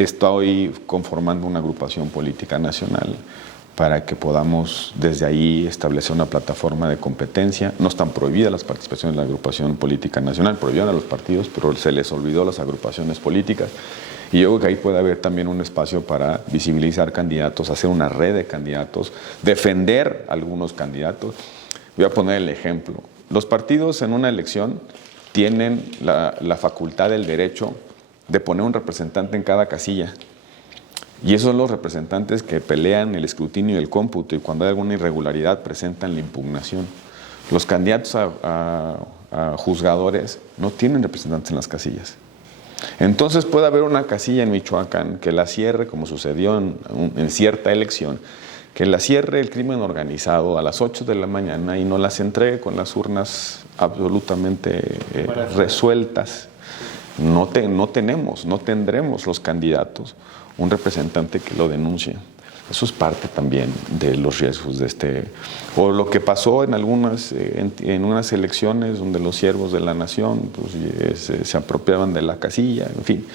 Estoy conformando una agrupación política nacional para que podamos desde ahí establecer una plataforma de competencia. No están prohibidas las participaciones de la agrupación política nacional, prohibieron a los partidos, pero se les olvidó las agrupaciones políticas. Y yo creo que ahí puede haber también un espacio para visibilizar candidatos, hacer una red de candidatos, defender algunos candidatos. Voy a poner el ejemplo. Los partidos en una elección tienen la facultad, el derecho de poner un representante en cada casilla. Y esos son los representantes que pelean el escrutinio y el cómputo, y cuando hay alguna irregularidad presentan la impugnación. Los candidatos a juzgadores no tienen representantes en las casillas. Entonces puede haber una casilla en Michoacán que la cierre, como sucedió en cierta elección, que la cierre el crimen organizado a las 8 de la mañana y no las entregue con las urnas absolutamente resueltas. No tendremos los candidatos un representante que lo denuncie. Eso es parte también de los riesgos de o lo que pasó en unas elecciones donde los siervos de la nación pues, se apropiaban de la casilla, en fin.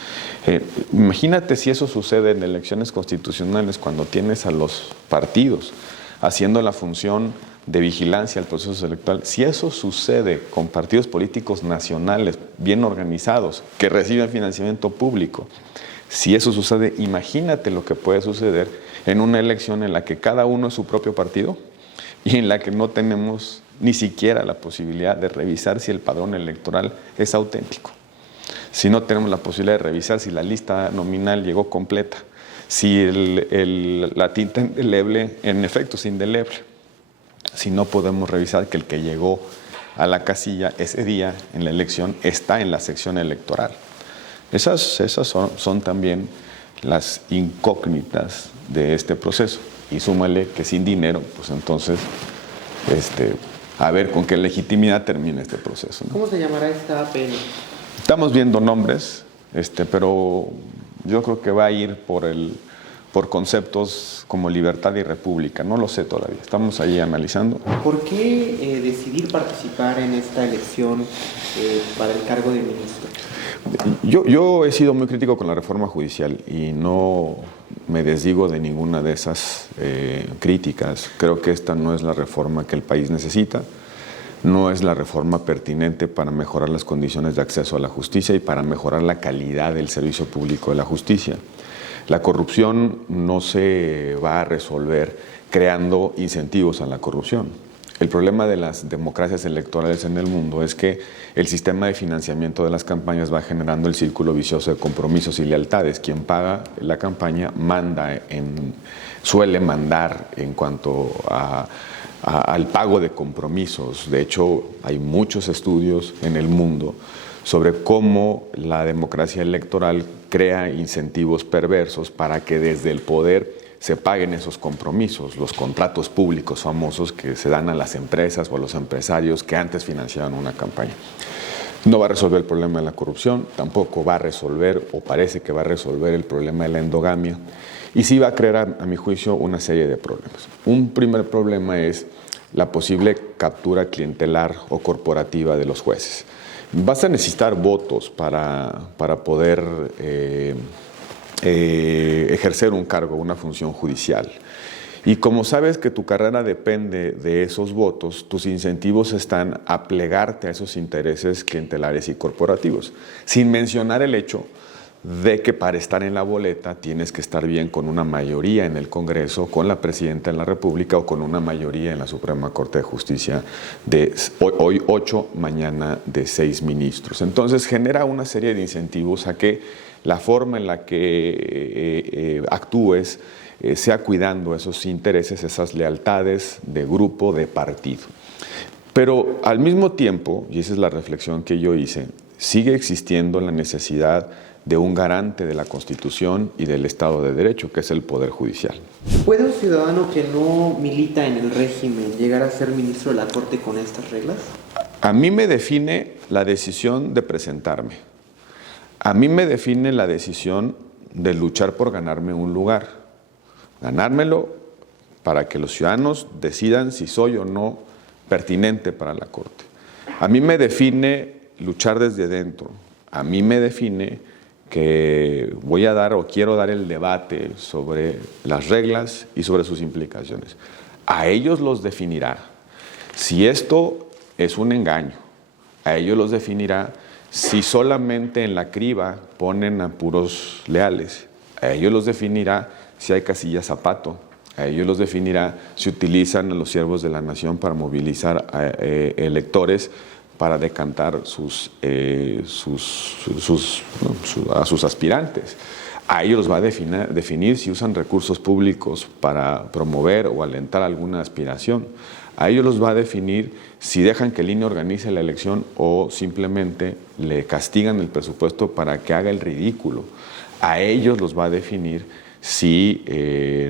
Imagínate si eso sucede en elecciones constitucionales cuando tienes a los partidos haciendo la función de vigilancia al proceso electoral. Si eso sucede con partidos políticos nacionales bien organizados que reciben financiamiento público, si eso sucede, imagínate lo que puede suceder en una elección en la que cada uno es su propio partido y en la que no tenemos ni siquiera la posibilidad de revisar si el padrón electoral es auténtico. Si no tenemos la posibilidad de revisar si la lista nominal llegó completa, si la tinta indeleble en efecto es indeleble, si no podemos revisar que el que llegó a la casilla ese día en la elección está en la sección electoral. Esas son también las incógnitas de este proceso. Y súmale que sin dinero, pues entonces, a ver con qué legitimidad termina este proceso, ¿no? ¿Cómo se llamará esta APN? Estamos viendo nombres, pero yo creo que va a ir por conceptos como libertad y república. No lo sé todavía, estamos ahí analizando. ¿Por qué decidir participar en esta elección para el cargo de ministro? Yo he sido muy crítico con la reforma judicial y no me desdigo de ninguna de esas críticas. Creo que esta no es la reforma que el país necesita, no es la reforma pertinente para mejorar las condiciones de acceso a la justicia y para mejorar la calidad del servicio público de la justicia. La corrupción no se va a resolver creando incentivos a la corrupción. El problema de las democracias electorales en el mundo es que el sistema de financiamiento de las campañas va generando el círculo vicioso de compromisos y lealtades. Quien paga la campaña suele mandar en cuanto al pago de compromisos. De hecho, hay muchos estudios en el mundo sobre cómo la democracia electoral crea incentivos perversos para que desde el poder se paguen esos compromisos, los contratos públicos famosos que se dan a las empresas o a los empresarios que antes financiaban una campaña. No va a resolver el problema de la corrupción, tampoco va a resolver, o parece que va a resolver, el problema de la endogamia, y sí va a crear, a mi juicio, una serie de problemas. Un primer problema es la posible captura clientelar o corporativa de los jueces. Vas a necesitar votos para poder ejercer un cargo, una función judicial. Y como sabes que tu carrera depende de esos votos, tus incentivos están a plegarte a esos intereses clientelares y corporativos, sin mencionar el hecho de que para estar en la boleta tienes que estar bien con una mayoría en el Congreso, con la Presidenta de la República o con una mayoría en la Suprema Corte de Justicia de hoy 8, mañana de 6 ministros. Entonces genera una serie de incentivos a que la forma en la que actúes sea cuidando esos intereses, esas lealtades de grupo, de partido. Pero al mismo tiempo, y esa es la reflexión que yo hice, sigue existiendo la necesidad de un garante de la Constitución y del Estado de Derecho, que es el Poder Judicial. ¿Puede un ciudadano que no milita en el régimen llegar a ser ministro de la Corte con estas reglas? A mí me define la decisión de presentarme. A mí me define la decisión de luchar por ganarme un lugar. Ganármelo para que los ciudadanos decidan si soy o no pertinente para la Corte. A mí me define luchar desde dentro. A mí me define que voy a dar o quiero dar el debate sobre las reglas y sobre sus implicaciones. A ellos los definirá si esto es un engaño, a ellos los definirá si solamente en la criba ponen a puros leales, a ellos los definirá si hay casillas zapato, a ellos los definirá si utilizan a los siervos de la nación para movilizar a electores para decantar a sus aspirantes. A ellos los va a definir si usan recursos públicos para promover o alentar alguna aspiración. A ellos los va a definir si dejan que el INE organice la elección o simplemente le castigan el presupuesto para que haga el ridículo. A ellos los va a definir si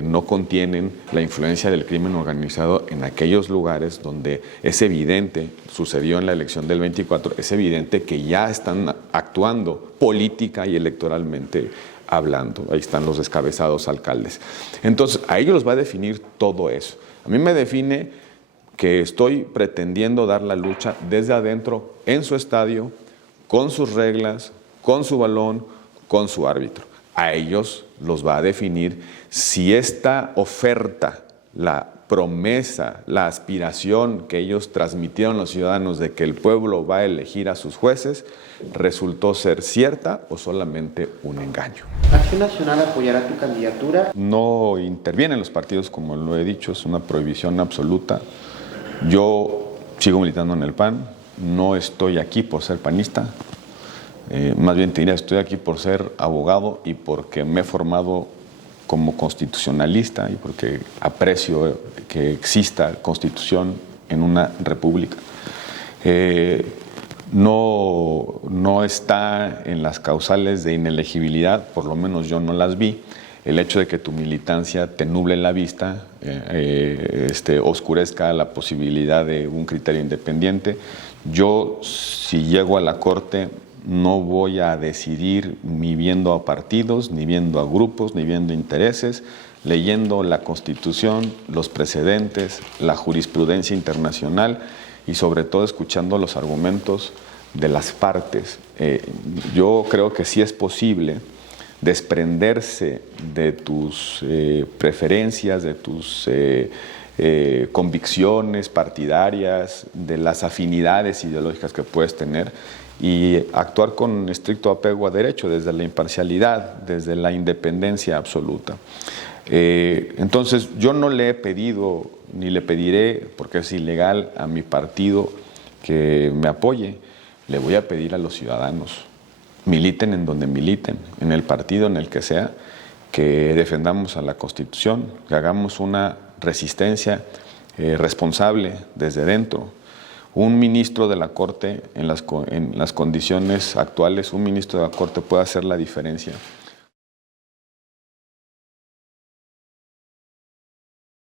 no contienen la influencia del crimen organizado en aquellos lugares donde es evidente, sucedió en la elección del 24, es evidente que ya están actuando política y electoralmente hablando. Ahí están los descabezados alcaldes. Entonces, a ellos los va a definir todo eso. A mí me define que estoy pretendiendo dar la lucha desde adentro, en su estadio, con sus reglas, con su balón, con su árbitro. A ellos los va a definir si esta oferta, la promesa, la aspiración que ellos transmitieron a los ciudadanos de que el pueblo va a elegir a sus jueces, resultó ser cierta o solamente un engaño. ¿Acción Nacional apoyará tu candidatura? No intervienen los partidos, como lo he dicho, es una prohibición absoluta. Yo sigo militando en el PAN, no estoy aquí por ser panista. Más bien te diría, estoy aquí por ser abogado y porque me he formado como constitucionalista y porque aprecio que exista constitución en una república. No está en las causales de inelegibilidad, por lo menos yo no las vi, el hecho de que tu militancia te nuble la vista, oscurezca la posibilidad de un criterio independiente. Yo, si llego a la Corte, no voy a decidir ni viendo a partidos, ni viendo a grupos, ni viendo intereses, leyendo la Constitución, los precedentes, la jurisprudencia internacional y sobre todo escuchando los argumentos de las partes. Yo creo que sí es posible desprenderse de tus preferencias, de tus convicciones partidarias, de las afinidades ideológicas que puedes tener y actuar con estricto apego a derecho, desde la imparcialidad, desde la independencia absoluta. Entonces, yo no le he pedido ni le pediré, porque es ilegal, a mi partido que me apoye. Le voy a pedir a los ciudadanos, militen en donde militen, en el partido en el que sea, que defendamos a la Constitución, que hagamos una resistencia responsable desde dentro. Un ministro de la Corte, en las condiciones actuales, un ministro de la Corte puede hacer la diferencia